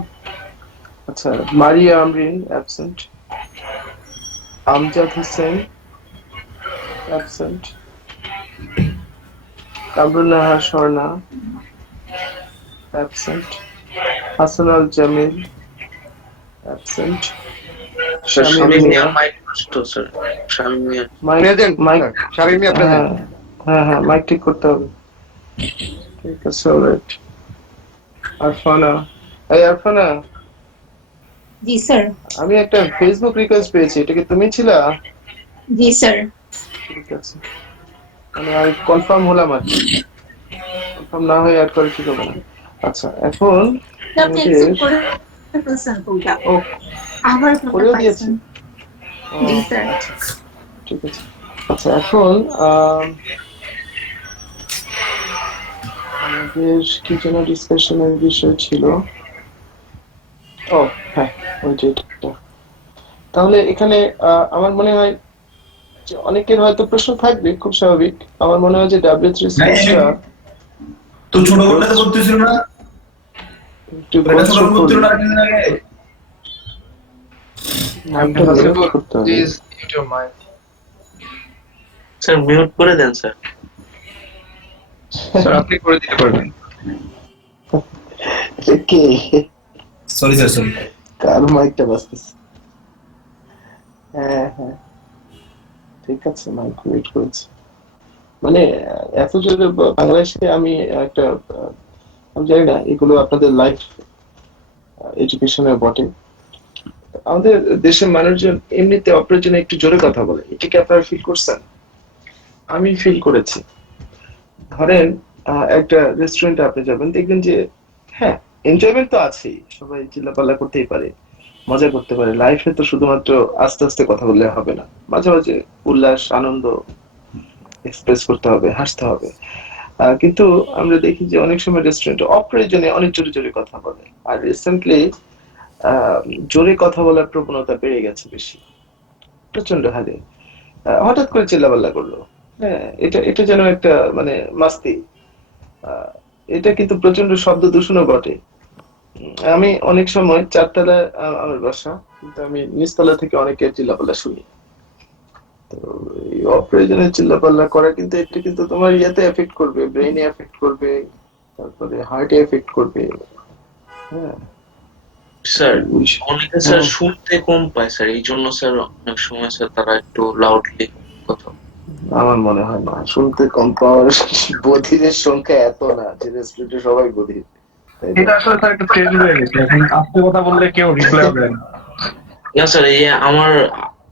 আচ্ছা, Maria Amrin absent, Amjad Hossain absent, Kamrunnahar Swarna absent, Hasanul Jamil absent, Shamim Mia, mike নষ্ট, sir. Shamim Mia. Mike mike Shamim Mia হ্যাঁ present. হ্যাঁ মাইক ঠিক করতে হবে। ঠিক আছে, অলরাইট। আরফানা, এই আরফানা, জি স্যার। আমি একটা ফেসবুক রিকোয়েস্ট পেয়েছি, এটা কি তুমি ছিলা? জি স্যার। ঠিক আছে, মানে আমি কনফার্ম হলাম আর কি, কনফার্ম না হয়ে অ্যাড করে ঠিক হবে না। আচ্ছা, এখন আপনি আমাদের অ্যাকসেপ্ট করে ফেলছেন কোনটা? ও আবার কোনটা করেও দিয়েছে। পাইছেন? ও, জি স্যার। আচ্ছা, ঠিক আছে। আচ্ছা, এখন আমাদের কি যেন ডিসকাশনের বিষয় ছিল। ও হ্যাঁ, ওই যে এটা। তাহলে এখানে আমার মনে হয় যে অনেকের হয়তো প্রশ্ন থাকবে, খুব স্বাভাবিক। আমার মনে হয় যে W3 স্কেচটা তো ছোট করলে তো করতেছিল না, একটু এটা ছোট গোছরো করতেছিল করি, না একদিন আগে। মাইকটা মিউট করতে হবে। Please mute your mic. Sir mute করে দেন, স্যার। স্যার আপনি করে দিতে পারবেন। কে সরি স্যার, সরি। কার মাইকটা বাজতেছে? হ্যাঁ, ঠিক আছে, মাইক মিউট করেছি। মানে এত জোরে বাংলাদেশে আমি একটা আমি জানি না এগুলো আপনাদের লাইফ এডুকেশনের বটে। আমাদের দেশের মানুষজন এমনিতে অপ্রয়োজনে একটু জোরে কথা বলে, এটা কি আপনারা ফিল করছেন? আমি ফিল করেছি। ধরেন একটা রেস্টুরেন্টে আপনি যাবেন, দেখবেন যে হ্যাঁ, এনজয়মেন্ট তো আছেই, সবাই চিল্লাপাল্লা করতেই পারে, মজা করতে পারে। লাইফে তো শুধুমাত্র আস্তে আস্তে কথা বললে হবে না, মাঝে মাঝে উল্লাস আনন্দ এক্সপ্রেস করতে হবে, হাসতে হবে। কিন্তু আমরা দেখি যে অনেক সময় রেস্টুরেন্টে অপ্রয়োজনে অনেক জোরে জোরে কথা বলে। আর রিসেন্টলি জোরে কথা বলার প্রবণতা বেড়ে গেছে বেশি, প্রচন্ড হারে। হঠাৎ করে চিল্লাপাল্লা করলো, হ্যাঁ, এটা এটা যেন একটা মানে মাস্তি। আহ, এটা কিন্তু প্রচন্ড শব্দ দূষণও বটে। আমি অনেক সময় চারতলায় আমার বাসা, কিন্তু আমি নিচতলা থেকে অনেকে চিল্লাপাল্লা শুনি। তো এই অপ্রয়োজনে চিল্লাপাল্লা করা কিন্তু এটা কিন্তু তোমার ইয়াতে এফেক্ট করবে, ব্রেইনে এফেক্ট করবে, তারপরে হার্টে এফেক্ট করবে। হ্যাঁ, স্যার বুঝ- অনেকে স্যার হুম, শুনতে কম পায় স্যার, এই জন্য স্যার অনেক সময় স্যার তারা একটু লাউডলি কথা বলে। আমার মনে হয় না শুনতে কম পাওয়ার বধিরের সংখ্যা এত না যে রেস্টুরেন্টে সবাই বধির, তাই না? এটা আসলে স্যার একটা ট্রেন্ড হয়ে গেছে, এখন আস্তে কথা বললে কেউ রিপ্লাই দেয় না। না স্যার, এই যে আমার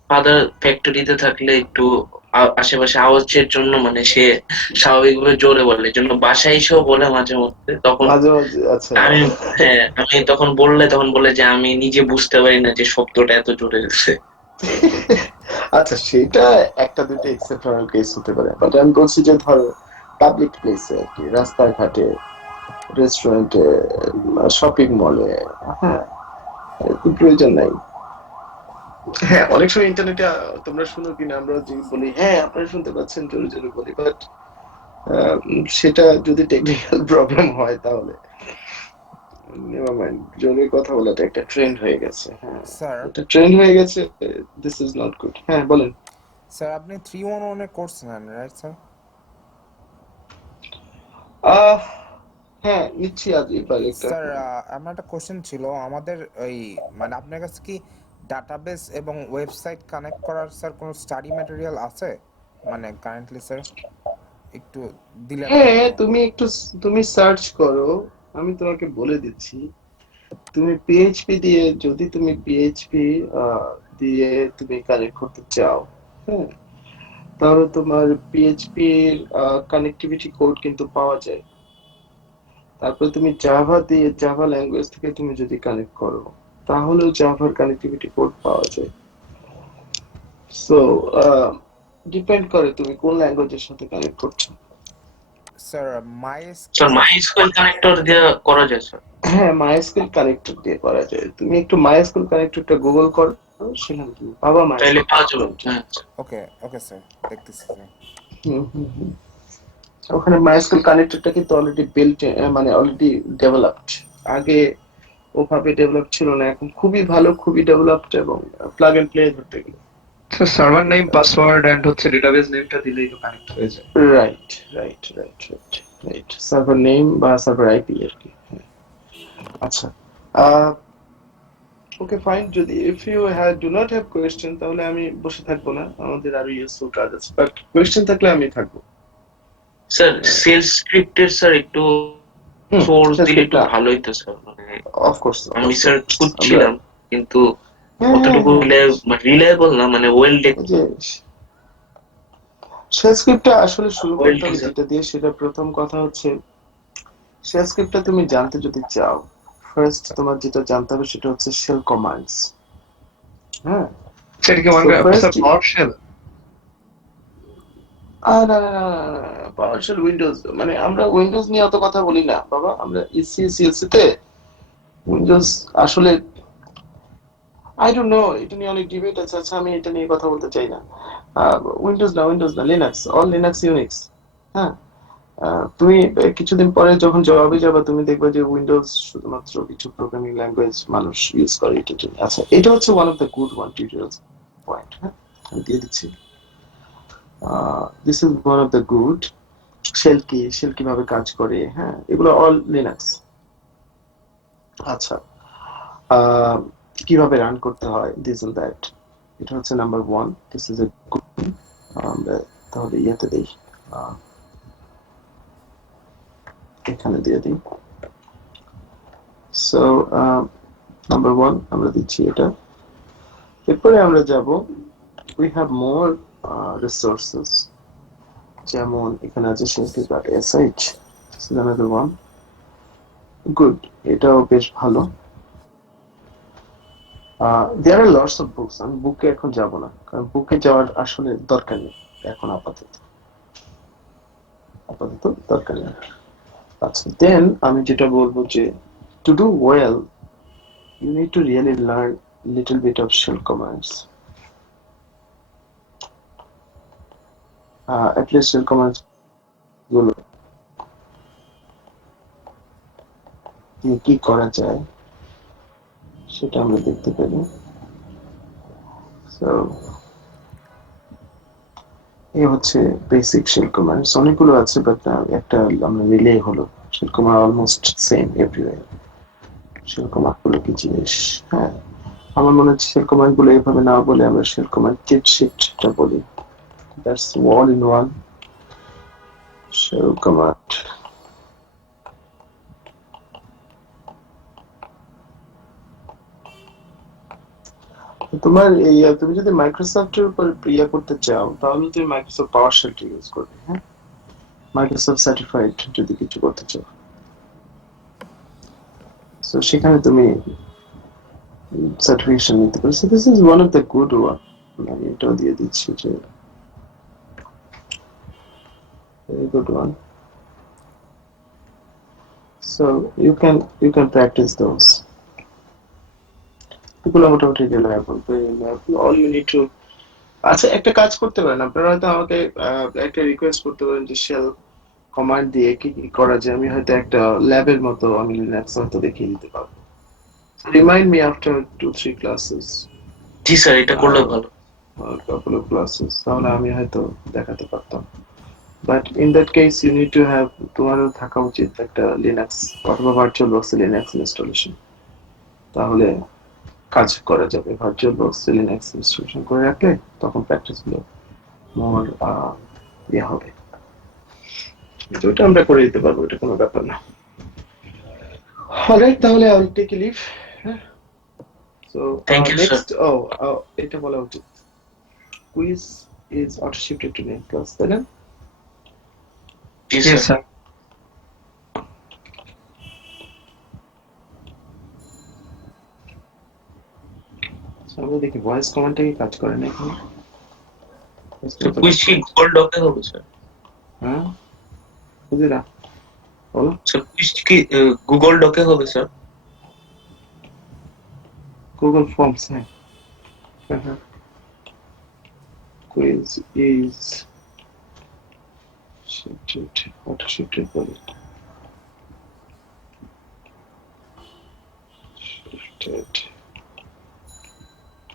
ফাদার ফ্যাক্টরিতে থাকলে একটু আশেপাশে আওয়াজের জন্য মানে সে স্বাভাবিকভাবে জোরে বলে, এই জন্য বাসায় এসেও বলে মাঝে মধ্যে। তখন মাঝে মাঝে, আচ্ছা। আমি, হ্যাঁ, আমি তখন তখন বলে যে আমি নিজে বুঝতে পারি না যে শব্দটা এত জোরে গেছে। আচ্ছা, সেটা একটা দুটো এক্সেপশনাল কেস হতে পারে, বাট আমি বলছি যে ধরো পাবলিক প্লেসে আর কি, রাস্তাঘাটে, রেস্টুরেন্টে, শপিং মলে, হ্যাঁ, এরকম প্রয়োজন নাই। হ্যাঁ, অনেক সময় ইন্টারনেটে তোমরা শুনো কিনা আমরা যে বলি হ্যাঁ আপনারা শুনতে পাচ্ছেন, জোরে জোরে বলি, বাট সেটা যদি টেকনিক্যাল প্রবলেম হয় তাহলে নেভার মাইন্ড, জোরে কথা বলাটা একটা ট্রেন্ড হয়ে গেছে। হ্যাঁ, স্যার এটা ট্রেন্ড হয়ে গেছে। This is not good. হ্যাঁ বলেন। স্যার আপনি 311 এর কোর্স নেন রাইট স্যার? আহ হ্যাঁ, নিচ্ছি আজ এবার একটা। স্যার আমার একটা কোশ্চেন ছিল আমাদের ওই মানে আপনার কাছে কি ডাটাবেস এবং ওয়েবসাইট কানেক্ট করার স্যার কোনো স্টাডি ম্যাটেরিয়াল আছে মানে কারেন্টলি স্যার একটু দিলেন না হ্যাঁ, কেন? তুমি সার্চ করো, আমি তোমাকে বলে দিচ্ছি। তুমি পিএইচপি দিয়ে, যদি তুমি পিএইচপি দিয়ে তুমি কানেক্ট করতে চাও, হ্যাঁ, তাহলে তোমার পিএইচপি কানেক্টিভিটি কোড কিন্তু পাওয়া যায়। তারপরে তুমি জাভা দিয়ে, জাভা ল্যাঙ্গুয়েজ থেকে তুমি যদি কানেক্ট করো, তাহলেও জাভার কানেক্টিভিটি কোড পাওয়া যায়। সো ডিপেন্ড করে তুমি কোন ল্যাঙ্গুয়েজের সাথে কানেক্ট করছো। Sir sir MySQL MySQL connector দিয়ে করা যায় স্যার। হ্যাঁ, মাইএসকিউএল কানেক্টর দিয়ে করা যায়। তুমি একটু মাইএসকিউএল কানেক্টরটা গুগল করো, সেখানে তুমি পাবা তাইলে মাইএসকিউএল পাওয়া যাবে। কানেক্টর। হ্যাঁ ওকে ওকে স্যার দেখতেছি স্যার। হুম হুম হুম। ওখানে মাইস্কুল কানেক্টরটা কিন্তু অলরেডি বিল্ট, মানে অলরেডি ডেভেলপড। আগে ওভাবে ডেভেলপ ছিল না, এখন খুবই ভালো, খুবই ডেভেলপড এবং প্লাগ এন্ড প্লে ধরতে গেলে। সার্ভার নেম, পাসওয়ার্ড এন্ড হচ্ছে ডেটাবেস নেমটা দিলেই তো কানেক্ট হয়ে যায়। Right right right right right, server name বা সার্ভার আইপি আর কি। হ্যাঁ। আচ্ছা, ওকে ফাইন। যদি if you do not have question, তাহলে আমি বসে থাকবো না, আমাদের আরো ইউজফুল কাজ আছে। বাট কোয়েশ্চেন থাকলে আমি থাকবো। স্যার সেলস স্ক্রিপ্টের স্যার একটু হুম, সোর্স দিলে একটু সেটা ভালো হতো স্যার। মানে অফকোর্স আমি স্যার আমরা, খুঁজছিলাম কিন্তু হ্যাঁ হ্যাঁ অতটুকু হ্যাঁ, রিলায়েবল না, মানে ওয়েল এই যে শেল স্ক্রিপ্টটা আসলে শুরু ওয়েল করতে হবে ডিজাইন। যেটা দিয়ে, সেটা প্রথম কথা হচ্ছে, শেল স্ক্রিপ্টটা তুমি জানতে যদি চাও, ফার্স্ট তোমার যেটা জানতে হবে সেটা হচ্ছে শেল কমান্ডস। হ্যাঁ, সেটা কি সো স্যার ফার্স্ট, পাওয়ার শেল? না না না, পাওয়ারশেল উইন্ডোজ, মানে আমরা উইন্ডোজ নিয়ে অত কথা বলি না বাবা, আমরা ইসি সিএলসি তে উইন্ডোজ আসলে, আই ডোন্ট নো, এটা নিয়ে অনেক ডিবেট আছে। আচ্ছা, আমি এটা নিয়ে কথা বলতে চাই না। উইন্ডোজ না, লিনাক্স, অল লিনাক্স ইউনিক্স। হ্যাঁ, তুমি কিছুদিন পরে যখন জবাবে যাবে, তুমি দেখবে যে উইন্ডোজ শুধুমাত্র কিছু প্রোগ্রামিং ল্যাঙ্গুয়েজ মানুষ ইউজ করে এটা জন্য। আচ্ছা, এটা হচ্ছে one of the good one Tutorials Point. হ্যাঁ, আমি দিয়ে দিচ্ছি। This is one of the good. Shell কি, শেল কিভাবে কাজ করে, হ্যাঁ, এগুলো অল লিনাক্স। আচ্ছা, আহ, কিভাবে রান করতে হয়, দিস এন্ড দ্যাট, এটা হচ্ছে number one. This is a good. আমরা তাহলে ইয়েতে দিই, আহ, এখানে দিয়ে দিই। সো নাম্বার ওয়ান আমরা দিচ্ছি এটা। এরপরে আমরা যাব, উই হ্যাভ মোর রিসোর্সেস, যেমন এখানে আছে shellcase.sh, this is another one. Good, এটাও বেশ ভালো। দেয়ার আর লটস অফ বুকস। আমি বুকে এখন যাব না, কারণ বুকে যাওয়ার আসলে দরকার নেই এখন, আপাতত দরকার নেই। আচ্ছা, দেন আমি যেটা বলবো যে, to do well you need to really learn little bit of shell commands. At least shell commands গুলো দিয়ে কি করা যায় সেটা আমরা দেখতে পারি। সো এই হচ্ছে বেসিক শেল কমান্ডস, অনেকগুলো আছে বাট একটা আমরা রিলে হলো। Shell command almost same everywhere. Shell command গুলো কি জিনিস? হ্যাঁ, আমার মনে হচ্ছে শেল কমান্ড গুলো এভাবে না বলে আমরা শেল কমান্ড চিট শিটটা বলি। That's all in one shell command. তোমার এই, তুমি যদি মাইক্রোসফটের উপর ইয়ে করতে চাও, তাহলে তুমি মাইক্রোসফট পাওয়ার শেলটা ইউজ করবে। হ্যাঁ, মাইক্রোসফট সার্টিফাইড যদি কিছু করতে চাও, তো সেখানে তুমি সার্টিফিকেশন নিতে পারো। So this is one of the good one. আমি এটাও দিয়ে দিচ্ছি যে very good one. So you can practice those. এগুলো মোটামুটি reliable, all you need to. আচ্ছা, একটা কাজ করতে পারেন আপনারা, হয়তো আমাকে একটা রিকোয়েস্ট করতে পারেন যে শেল কমান্ড দিয়ে কি কি করা যায় আমি হয়তো একটা ল্যাবের মতো আমি লিনাক্স হয়তো দেখিয়ে দিতে পারবো। রিমাইন্ড মি আফটার 2-3 ক্লাসেস জি স্যার, এটা করলে ভালো। couple of classes তাহলে আমি হয়তো দেখাতে পারতাম। But in that case you need to have, তোমারও থাকা উচিত একটা লিনাক্স অথবা ভার্চুয়াল বক্স লিনাক্স ইনস্টলেশন, তাহলে কাজ করা যাবে। ভার্চুয়াল বক্স লিনাক্স ইনস্টলেশন করে রাখলে তখন প্র্যাকটিস গুলো মোর ইয়ে হবে। তো ওটা আমরা করে দিতে পারবো, এটা কোনো ব্যাপার না। অলরাইট, তাহলে আই উইল টেক লিভ। হ্যাঁ, so Thank you, sir. Next এটা বলা উচিত, quiz is auto shifted to next class, তাই না? জি Yes, স্যার। sir. আমরা দেখি ভয়েস কমান্ডটা কি কাজ করে না এখানে। কুইজ কি গুগল ডকে হবে স্যার? হ্যাঁ, বুঝলা, বলো। স্যার কুইজ কি গুগল ডকে হবে স্যার? গুগল ফর্মস, হ্যাঁ হ্যাঁ। Quiz is shifted, auto shifted বলে, shifted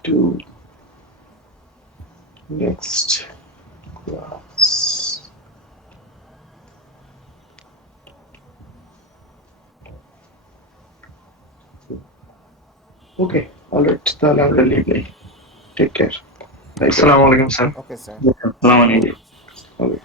to next class. Okay, all right, তাহলে আমরা লিভ নেই। Take care, bye. Assalamu alaikum, sir. Okay sir. Assalamu alaikum. Okay.